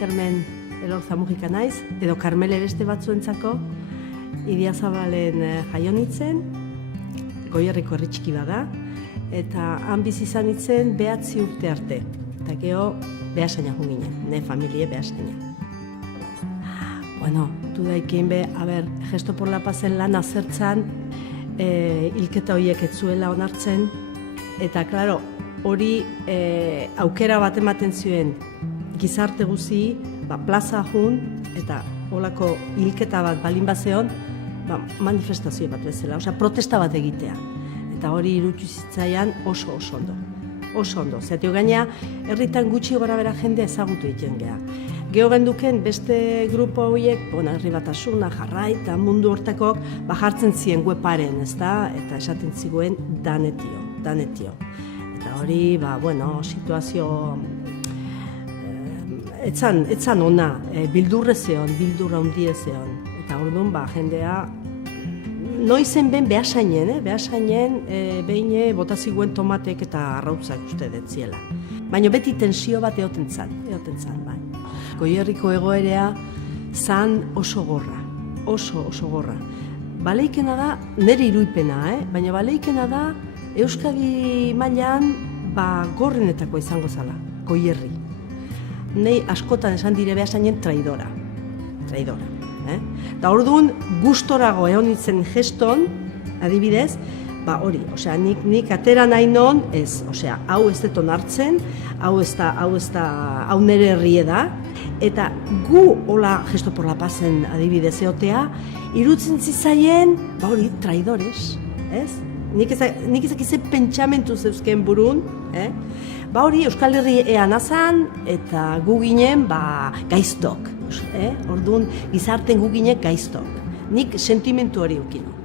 Carmen Elorza Mujika naiz, edo Karmele beste batzuentzako, Idiazabalen jaionitzen, Goierriko herri txiki bada, eta han bizi izan itzen 9 urte arte. Eta gero Beasaina jo ginen, ne familie Beasaina. Bueno, dudaikin be, Gesto por la Pazen lan azertzan, hilketa horiek ez zuela onartzen, eta, klaro, hori aukera bat ematen zuen gizarte guzi, plaza jun, eta holako hilketa bat balin bazeon, manifestazio bat bezala, osea, protesta bat egitea. Eta hori irutu zitzaian oso ondo. Oso ondo. Zertio gaina, herritan gutxi gora bera jende ezagutu egiten geha. Geo genduken beste grupo horiek, herri batasuna, jarrai, eta mundu hortakok jartzen ziren webaren, ezta? Eta esaten ziguen danetio. Eta hori, situazio etzan ona, bildurre zeon, bildurra hundie zeon. Eta orduan, jendea, noizen ben Beasainen, behin bota ziguen tomatek eta arrautzak uste detziela. Baina beti tensio bat egoten zan, bai. Goierriko egoerea zan oso gorra. Baleikena da, nire iruipena, baina baleikena da Euskadi mailan gorrenetako izango zala, Goierri. Nei askotan esan dire Beasainen traidora. Eta orduan gustorago egon nintzen geston, adibidez, hori, osea, nik atera nahi non, ez, osea, hau ez dut onartzen, hau nire herrie da, eta gu hola Gesto por la Pazen adibidez eotea, irutzen zitzaien, hori, traidores, ez? Nik ezakize pentsamentu zeuzken burun, hori Euskal Herri ean azan, eta gu ginen, gaiztok. Orduan, gizarten gu ginen gaiztok. Nik sentimentu hori eukino.